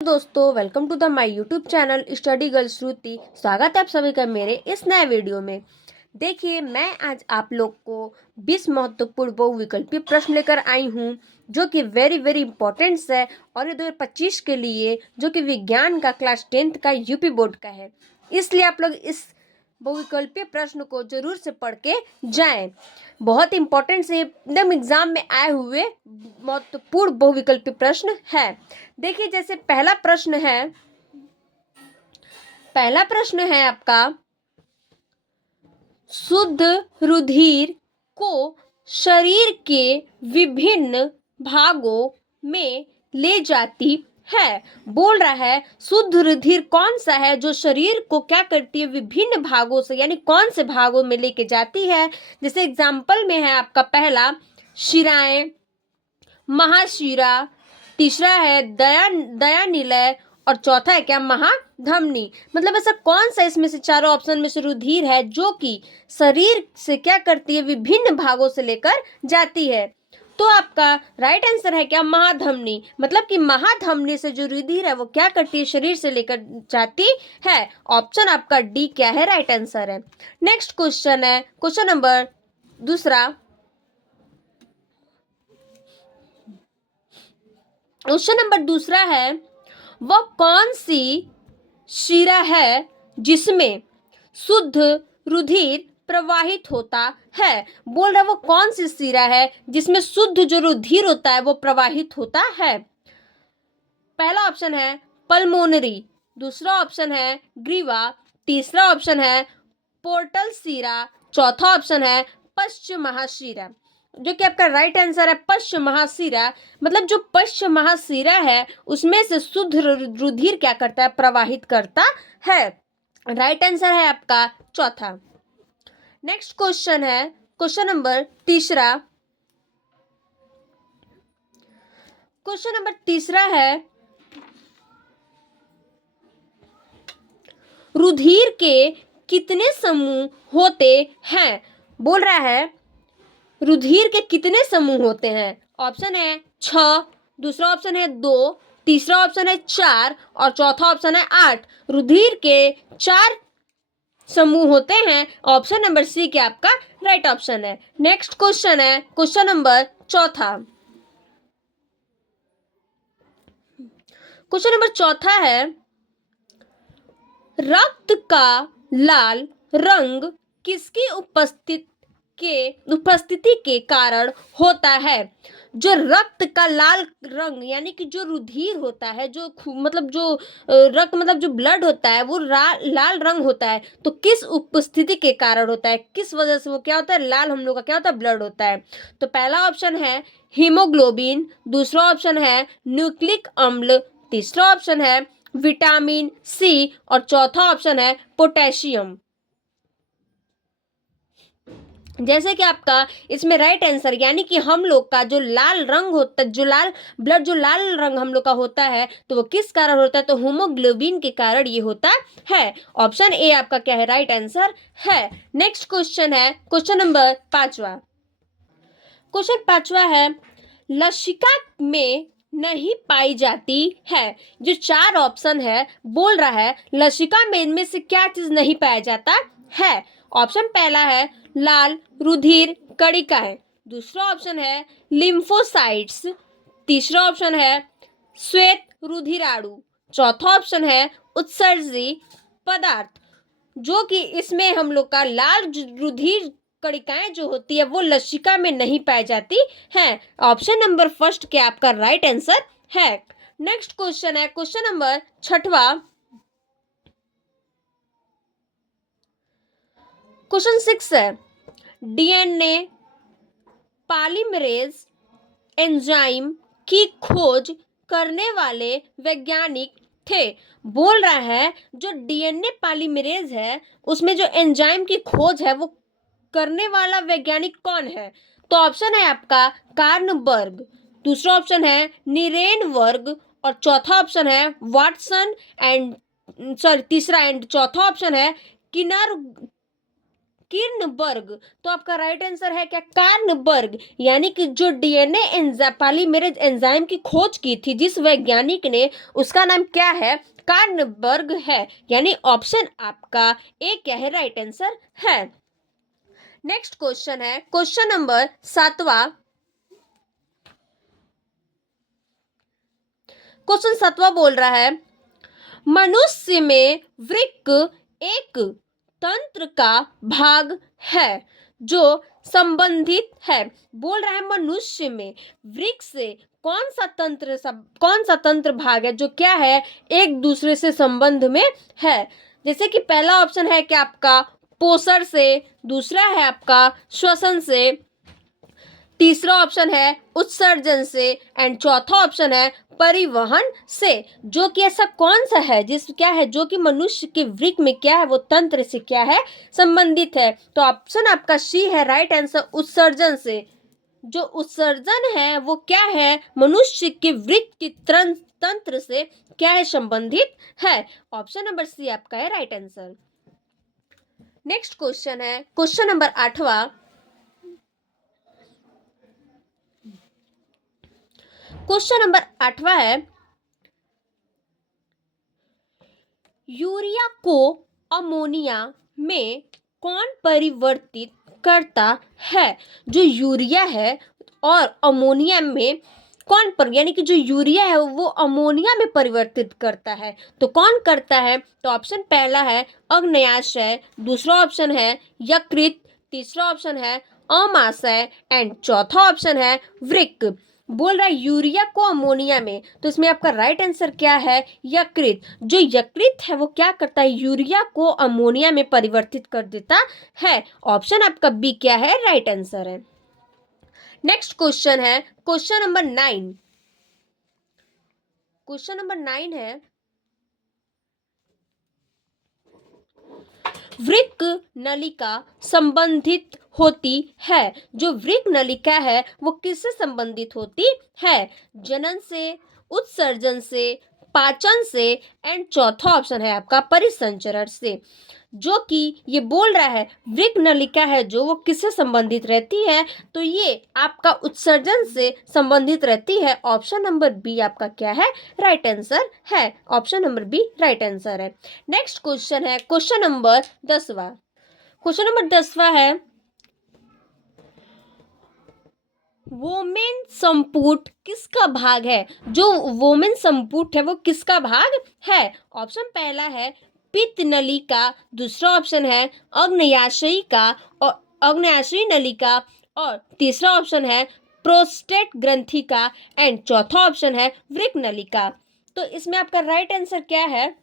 दोस्तों, welcome to the my YouTube channel study girl Shruti. स्वागत है आप सभी का मेरे इस नए वीडियो में। देखिए, मैं आज आप लोग को 20 महत्वपूर्ण बहुविकल्पीय प्रश्न लेकर आई हूँ जो कि वेरी वेरी इंपॉर्टेंट्स है और ये 2025 के लिए जो कि विज्ञान का क्लास 10th का यूपी बोर्ड का है। इसलिए आप लोग इस बहुविकल्पीय प्रश्न को जरूर से पढ़ के जाएं। बहुत इंपॉर्टेंट से एकदम एग्जाम में आए हुए महत्वपूर्ण बहुविकल्पीय प्रश्न है। देखिए, जैसे पहला प्रश्न है आपका, शुद्ध रुधिर को शरीर के विभिन्न भागों में ले जाती है। बोल रहा है शुद्ध रुधिर कौन सा है जो शरीर को क्या करती है, विभिन्न भागों से, यानी कौन से भागों में लेके जाती है। जैसे एग्जाम्पल में है आपका पहला शिराएं, महाशिरा, तीसरा है दयानिलय और चौथा है क्या, महाधमनी। मतलब ऐसा कौन सा इसमें से चारों ऑप्शन में से रुधिर है जो कि शरीर से क्या करती है, विभिन्न भागों से लेकर जाती है। तो आपका राइट आंसर है क्या, महाधमनी। मतलब कि महाधमनी से जो रुधिर है वो क्या करती है, शरीर से लेकर जाती है। ऑप्शन आपका डी क्या है, राइट आंसर है। नेक्स्ट क्वेश्चन है क्वेश्चन नंबर दूसरा। क्वेश्चन नंबर दूसरा है, वह कौन सी शिरा है जिसमें शुद्ध रुधिर प्रवाहित होता है। बोल रहा है वो कौन सी शिरा है जिसमें शुद्ध जो रुधिर होता है वो प्रवाहित होता है। पहला ऑप्शन है पल्मोनरी, दूसरा ऑप्शन है ग्रीवा, तीसरा ऑप्शन है पोर्टल शिरा, चौथा ऑप्शन है पश्च महाशिरा। जो कि आपका राइट आंसर है पश्च महाशिरा। मतलब जो पश्च महाशिरा है उसमें से शुद्ध रुधिर क्या करता है, प्रवाहित करता है। राइट आंसर है आपका चौथा। नेक्स्ट क्वेश्चन है क्वेश्चन नंबर तीसरा। क्वेश्चन नंबर तीसरा है, रुधिर के कितने समूह होते हैं। बोल रहा है रुधिर के कितने समूह होते हैं। ऑप्शन है 6, दूसरा ऑप्शन है 2, तीसरा ऑप्शन है 4 और चौथा ऑप्शन है 8। रुधिर के 4 समूह होते हैं। ऑप्शन नंबर सी क्या आपका राइट ऑप्शन है। नेक्स्ट क्वेश्चन है क्वेश्चन नंबर चौथा। क्वेश्चन नंबर चौथा है, रक्त का लाल रंग किसकी उपस्थिति के कारण होता है। जो रक्त का लाल रंग यानी कि जो रुधिर होता है, जो मतलब जो रक्त मतलब जो ब्लड होता है वो लाल रंग होता है। तो किस उपस्थिति के कारण होता है, किस वजह से वो क्या होता है, लाल हम लोग का क्या होता है, ब्लड होता है। तो पहला ऑप्शन है हीमोग्लोबिन, दूसरा ऑप्शन है न्यूक्लिक अम्ल, तीसरा ऑप्शन है विटामिन सी और चौथा ऑप्शन है पोटेशियम। जैसे कि आपका इसमें राइट आंसर यानी कि हम लोग का जो लाल रंग होता है, जो लाल रंग हम लोग का होता है, तो वो किस कारण होता है, तो हीमोग्लोबिन के कारण ये होता है। ऑप्शन ए आपका क्या है, राइट आंसर है। नेक्स्ट क्वेश्चन है क्वेश्चन नंबर पांचवा। क्वेश्चन पांचवा है, लसिका में नहीं पाई जाती है। जो 4 ऑप्शन है बोल रहा है लसिका में इनमें से क्या चीज नहीं पाया जाता है। ऑप्शन पहला है लाल रुधिर कणिकाएं, दूसरा ऑप्शन है लिम्फोसाइट्स, तीसरा ऑप्शन है श्वेत रुधिराणु, चौथा ऑप्शन है उत्सर्जी पदार्थ। जो कि इसमें हम लोग का लाल रुधिर कणिकाएं जो होती है वो लसिका में नहीं पाई जाती हैं। ऑप्शन नंबर फर्स्ट क्या आपका राइट आंसर है। नेक्स्ट क्वेश्चन है क्वेश्चन नंबर छठवा। क्वेश्चन 6 है, डीएनए पॉलीमरेज एंजाइम की खोज करने वाले वैज्ञानिक थे। बोल रहा है जो डीएनए पॉलीमरेज है उसमें जो एंजाइम की खोज है वो करने वाला वैज्ञानिक कौन है। तो ऑप्शन है आपका कार्नबर्ग, दूसरा ऑप्शन है नीरेनबर्ग और चौथा ऑप्शन है वाटसन एंड तीसरा एंड चौथा ऑप्शन है किर्नबर्ग। तो आपका राइट आंसर है क्या, कार्नबर्ग। यानी कि जो डीएनए पॉलीमरेज एंजाइम की खोज की थी जिस वैज्ञानिक ने, उसका नाम क्या है, कार्नबर्ग है। यानी ऑप्शन आपका ए क्या है, राइट आंसर है। नेक्स्ट क्वेश्चन है क्वेश्चन नंबर 7वां। क्वेश्चन 7वां बोल रहा है, मनुष्य में वृक्क एक तंत्र का भाग है जो संबंधित है। बोल रहा है मनुष्य में वृक्क से कौन सा तंत्र भाग है जो क्या है, एक दूसरे से संबंध में है। जैसे कि पहला ऑप्शन है कि आपका पोषण से, दूसरा है आपका श्वसन से, तीसरा ऑप्शन है उत्सर्जन से, एंड चौथा ऑप्शन है परिवहन से। जो कि ऐसा कौन सा है जिस क्या है जो कि मनुष्य के वृक्क में क्या है, वो तंत्र से क्या है, संबंधित है। तो ऑप्शन आपका सी है राइट आंसर, उत्सर्जन से। जो उत्सर्जन है वो क्या है, मनुष्य के वृक्क के तंत्र से क्या है, संबंधित है। ऑप्शन नंबर सी आपका है राइट आंसर। नेक्स्ट क्वेश्चन है क्वेश्चन नंबर 8वां। क्वेश्चन नंबर 8वां है, यूरिया को अमोनिया में कौन परिवर्तित करता है। जो यूरिया है और अमोनिया में कौन पर, यानी कि जो यूरिया है वो अमोनिया में परिवर्तित करता है, तो कौन करता है। तो ऑप्शन पहला है अग्न्याशय, दूसरा ऑप्शन है यकृत, तीसरा ऑप्शन है अमाशय, एंड चौथा ऑप्शन है वृक्क। बोल रहा है यूरिया को अमोनिया में, तो इसमें आपका राइट आंसर क्या है, यकृत। जो यकृत है वो क्या करता है, यूरिया को अमोनिया में परिवर्तित कर देता है। ऑप्शन आपका बी क्या है, राइट आंसर है। नेक्स्ट क्वेश्चन है क्वेश्चन नंबर 9। क्वेश्चन नंबर 9 है, वृक्क नलिका संबंधित होती है। जो वृक्क नलिका है वो किससे संबंधित होती है, जनन से, उत्सर्जन से, पाचन से, एंड चौथा ऑप्शन है आपका परिसंचरण से। जो कि ये बोल रहा है वृक्क नलिका है जो वो किससे संबंधित रहती है, तो ये आपका उत्सर्जन से संबंधित रहती है। ऑप्शन नंबर बी आपका क्या है, राइट आंसर है। Option number B right answer है। नेक्स्ट क्वेश्चन है क्वेश्चन नंबर 10वां। क्वेश्चन नंबर 10वां है, वोमेन संपुट किसका भाग है। जो वोमेन संपुट है वो किसका भाग है। ऑप्शन पहला है पित्त नलिका, दूसरा ऑप्शन है अग्न्याशयी का और अग्न्याशयी नलिका, और तीसरा ऑप्शन है प्रोस्टेट ग्रंथि का, एंड चौथा ऑप्शन है वृक्क नलिका। तो इसमें आपका राइट आंसर क्या है,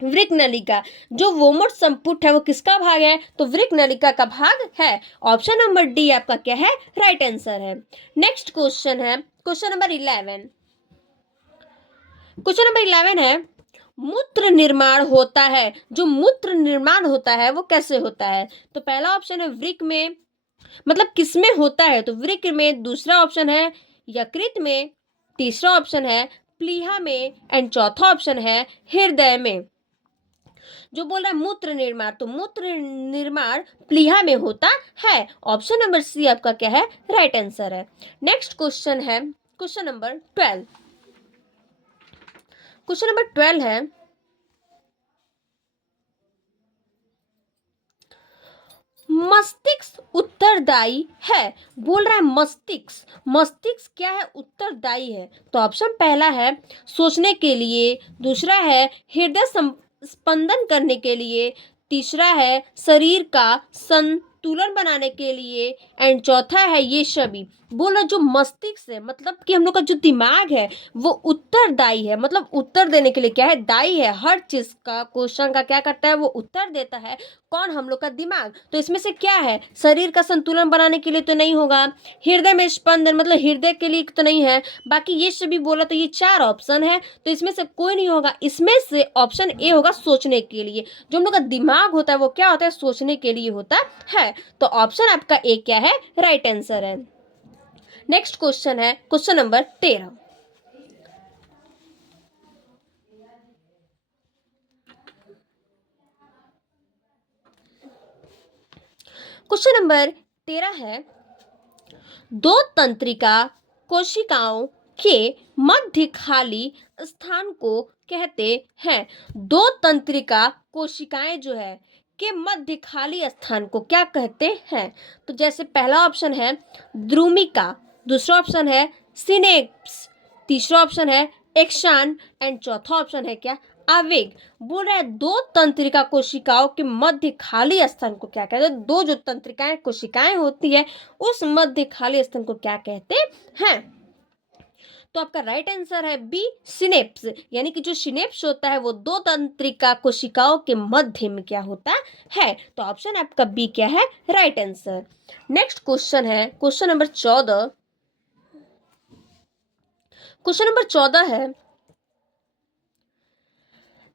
वृक्क नलिका। जो वोमोट संपुट है वो किसका भाग है, तो वृक्क नलिका का भाग है। ऑप्शन नंबर डी आपका क्या है, राइट आंसर है। नेक्स्ट क्वेश्चन है क्वेश्चन नंबर 11। क्वेश्चन नंबर 11 है, मूत्र निर्माण होता है। जो मूत्र निर्माण होता है वो कैसे होता है। तो पहला ऑप्शन है वृक्क में, मतलब किसमें होता है, तो वृक्क में, दूसरा ऑप्शन है यकृत में, तीसरा ऑप्शन है प्लीहा में, एंड चौथा ऑप्शन है हृदय में। जो बोल रहा है मूत्र निर्माण, तो मूत्र निर्माण प्लीहा में होता है। ऑप्शन नंबर सी आपका क्या है, राइट आंसर है। नेक्स्ट क्वेश्चन है क्वेश्चन नंबर 12। क्वेश्चन नंबर 12 है, मस्तिष्क उत्तरदायी है। बोल रहा है मस्तिष्क क्या है, उत्तरदायी है। तो ऑप्शन पहला है सोचने के लिए, दूसरा है हृदय स्पंदन करने के लिए, तीसरा है शरीर का संतुलन बनाने के लिए, एंड चौथा है ये सभी। बोला जो मस्तिष्क है मतलब कि हम लोग का जो दिमाग है वो उत्तरदायी है, मतलब उत्तर देने के लिए क्या है, दायी है। हर चीज का, क्वेश्चन का क्या करता है, वो उत्तर देता है। कौन, हम लोग का दिमाग। तो इसमें से क्या है, शरीर का संतुलन बनाने के लिए तो नहीं होगा, हृदय में स्पंदन मतलब हृदय के लिए तो नहीं है, बाकी ये सभी बोला, तो ये 4 ऑप्शन है, तो इसमें से कोई नहीं होगा। इसमें से ऑप्शन ए होगा सोचने के लिए। जो हम लोग का दिमाग होता है वो क्या होता है, सोचने के लिए होता है। तो ऑप्शन आपका ए क्या है, राइट आंसर है। नेक्स्ट क्वेश्चन है क्वेश्चन नंबर 13। क्वेश्चन नंबर 13 है, दो तंत्रिका कोशिकाओं के मध्य खाली स्थान को कहते हैं। दो तंत्रिका कोशिकाएं जो है के मध्य खाली स्थान को क्या कहते हैं? तो जैसे पहला ऑप्शन है द्रुमिका, दूसरा ऑप्शन है सिनेप्स, तीसरा ऑप्शन है एक्सान एंड चौथा ऑप्शन है क्या? आवेग। बोल रहा है दो तंत्रिका कोशिकाओं के मध्य खाली स्थान को क्या कहते हैं? दो जो तंत्रिकाएं कोशिकाएं होती है उस मध्य खाली स्थान को क्या कहते हैं? तो आपका राइट आंसर है बी सिनेप्स, यानी कि जो सिनेप्स होता है वो दो तंत्रिका कोशिकाओं के मध्य में क्या होता है। तो ऑप्शन आपका बी क्या है? Right answer. नेक्स्ट क्वेश्चन है क्वेश्चन नंबर 14। क्वेश्चन नंबर 14 है,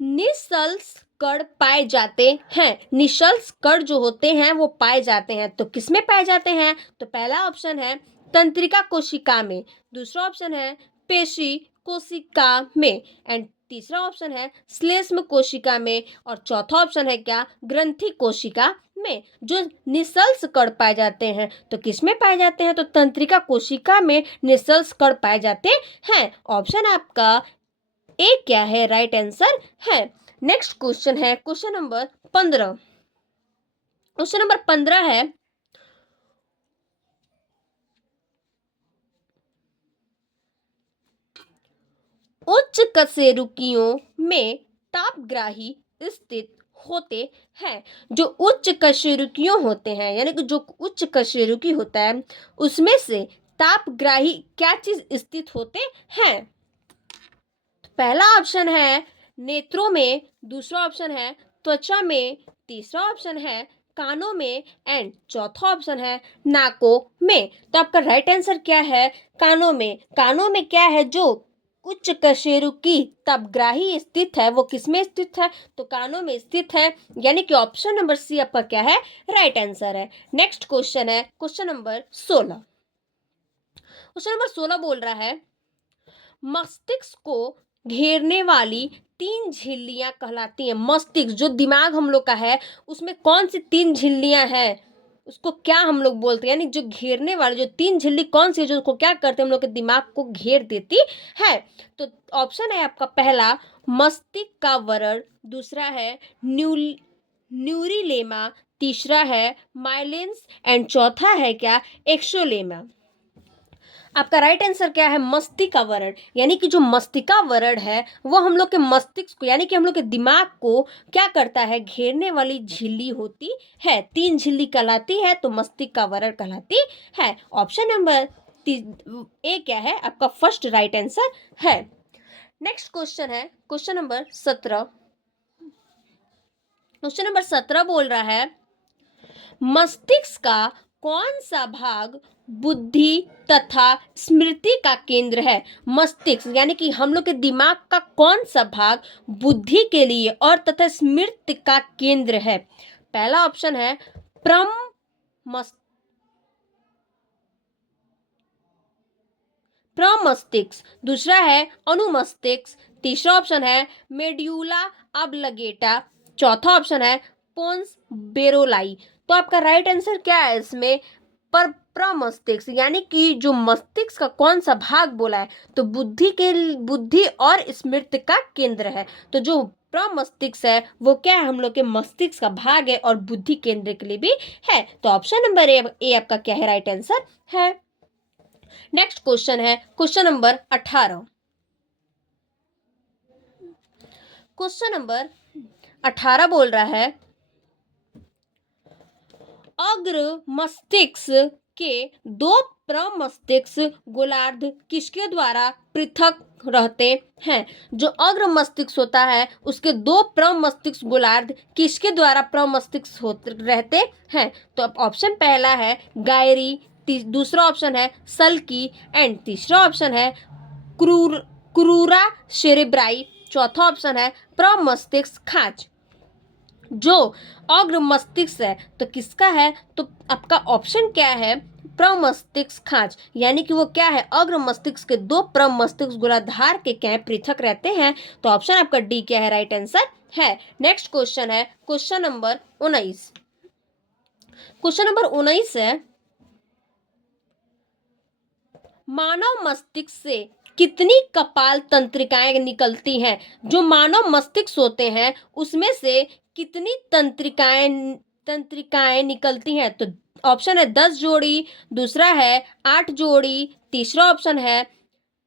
निशल्स कण पाए जाते हैं। निशल्स कण जो होते हैं वो पाए जाते हैं, तो किसमें पाए जाते हैं? तो पहला ऑप्शन है तंत्रिका कोशिका में, दूसरा ऑप्शन है पेशी कोशिका में एंड तीसरा ऑप्शन है श्लेष्म कोशिका में और चौथा ऑप्शन है क्या? ग्रंथि कोशिका में। जो निशल्स कण पाए जाते हैं तो किसमें पाए जाते हैं? तो तंत्रिका कोशिका में निशल्स कण पाए जाते हैं। ऑप्शन आपका ए क्या है? राइट आंसर है। नेक्स्ट क्वेश्चन है क्वेश्चन नंबर 15। क्वेश्चन नंबर 15 है, उच्च कशेरुकियों में तापग्राही स्थित होते हैं। जो उच्च कशेरुकियों होते हैं यानी कि जो उच्च कशेरुकी होता है उसमें से तापग्राही क्या चीज स्थित होते हैं? पहला ऑप्शन है नेत्रों में, दूसरा ऑप्शन है त्वचा में, तीसरा ऑप्शन है कानों में एंड चौथा ऑप्शन है नाकों में। तो आपका राइट आंसर क्या है? कानों में। कानों में क्या है? जो उच्च कशेरुकी तापग्राही स्थित है वो किसमें स्थित है? तो कानों में स्थित है, यानी कि ऑप्शन नंबर सी आपका क्या है? राइट आंसर है। नेक्स्ट क्वेश्चन है क्वेश्चन नंबर 16। क्वेश्चन नंबर 16 बोल रहा है, मस्तिष्क को घेरने वाली तीन झिल्लियां कहलाती हैं। मस्तिष्क जो दिमाग हम लोग का है उसमें कौन सी तीन झिल्लियां हैं? उसको क्या हम लोग बोलते हैं? यानी जो घेरने वाली जो तीन झिल्ली कौन सी है जो उसको क्या करते हैं? हम लोग के दिमाग को घेर देती है। तो ऑप्शन है आपका पहला मस्तिष्क का वरण, दूसरा है न्यूरिलेमा, तीसरा है माइलेंस एंड चौथा है क्या? एक्सोलेमा। आपका राइट आंसर क्या है? मस्तिष्कावरण, यानी कि जो मस्तिष्कावरण है वो हम लोग के मस्तिष्क को यानी कि हम लोग के दिमाग को क्या करता है? घेरने वाली झिल्ली होती है। तीन झिल्ली कहलाती है तो मस्तिष्कावरण कहलाती है। ऑप्शन नंबर ए क्या है? आपका फर्स्ट राइट आंसर है। नेक्स्ट क्वेश्चन है क्वेश्चन नंबर 17। क्वेश्चन नंबर 17 बोल रहा है, मस्तिष्क का कौन सा भाग बुद्धि तथा स्मृति का केंद्र है? मस्तिष्क यानी कि हम लोग के दिमाग का कौन सा भाग बुद्धि के लिए और तथा स्मृति का केंद्र है? पहला ऑप्शन है प्रमस्तिष्क, दूसरा है अनुमस्तिष्क, तीसरा ऑप्शन है मेड्यूला ऑब्लिंगेटा, चौथा ऑप्शन है पोन्स बेरोलाई। तो आपका राइट आंसर क्या है इसमें? पर प्रमस्तिष्क, यानी कि जो मस्तिष्क का कौन सा भाग बोला है? तो बुद्धि और स्मृति का केंद्र है। तो जो प्रमस्तिष्क है वो क्या है? हम लोग के मस्तिष्क का भाग है और बुद्धि केंद्र के लिए भी है। तो ऑप्शन नंबर ए आपका क्या है? राइट आंसर है। नेक्स्ट क्वेश्चन है क्वेश्चन नंबर 18। क्वेश्चन नंबर 18 बोल रहा है, अग्र मस्तिष्क के दो प्रमस्तिष्क गोलार्ध किसके द्वारा पृथक रहते हैं? जो अग्र मस्तिष्क होता है उसके दो प्रमस्तिष्क गोलार्ध किसके द्वारा प्रमस्तिष्क रहते हैं? तो अब ऑप्शन पहला है गायरी, दूसरा ऑप्शन है सल्की एंड तीसरा ऑप्शन है क्रूरा सेरेब्राई, चौथा ऑप्शन है प्रमस्तिष्क खांच। जो अग्र मस्तिष्क है तो किसका है? तो आपका ऑप्शन क्या है? प्रमस्तिष्क खांच, यानी कि वो क्या है? अग्र मस्तिष्क के दो प्रमस्तिष्क गोलार्ध के क्या है? पृथक रहते हैं। तो ऑप्शन आपका डी क्या है? राइट आंसर है। नेक्स्ट क्वेश्चन है क्वेश्चन नंबर 19। क्वेश्चन नंबर 19 है, मानव मस्तिष्क से कितनी कपाल तंत्रिकाएं निकलती हैं? जो मानव मस्तिष्क होते हैं उसमें से कितनी तंत्रिकाएं निकलती हैं? तो ऑप्शन है 10 जोड़ी, दूसरा है 8 जोड़ी, तीसरा ऑप्शन है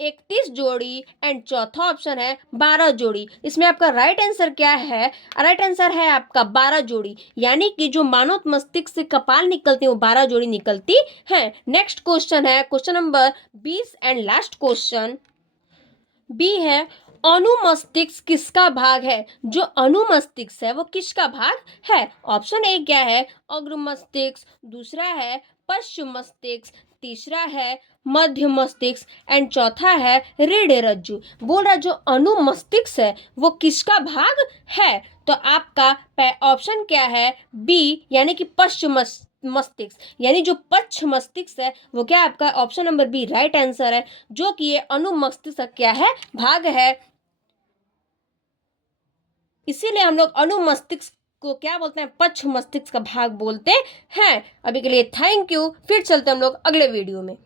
31 जोड़ी एंड चौथा ऑप्शन है 12 जोड़ी। इसमें आपका राइट आंसर क्या है? राइट आंसर है आपका 12 जोड़ी, यानी कि जो मानव मस्तिष्क से कपाल निकलती है वो 12 जोड़ी निकलती है। नेक्स्ट क्वेश्चन है question number 20 and last question B है, अनुमस्तिष्क किसका भाग है? जो अनुमस्तिष्क है वो किसका भाग है? ऑप्शन ए क्या है? अग्र मस्तिष्क, दूसरा है पश्चिम मस्तिष्क, तीसरा है मध्य मस्तिष्क एंड चौथा है रीढ़ रज्जु। बोल रहा जो अनुमस्तिष्क है वो किसका भाग है? तो आपका ऑप्शन क्या है? बी, यानी कि पश्चिम मस्तिष्क, यानी जो पश्च मस्तिष्क है वो क्या आपका option number B right answer है, जो कि ये अनुमस्तिष्क का क्या है? भाग है। इसीलिए हम लोग अनुमस्तिष्क को क्या बोलते हैं? पश्च मस्तिष्क का भाग बोलते हैं। अभी के लिए थैंक यू, फिर चलते हम लोग अगले वीडियो में।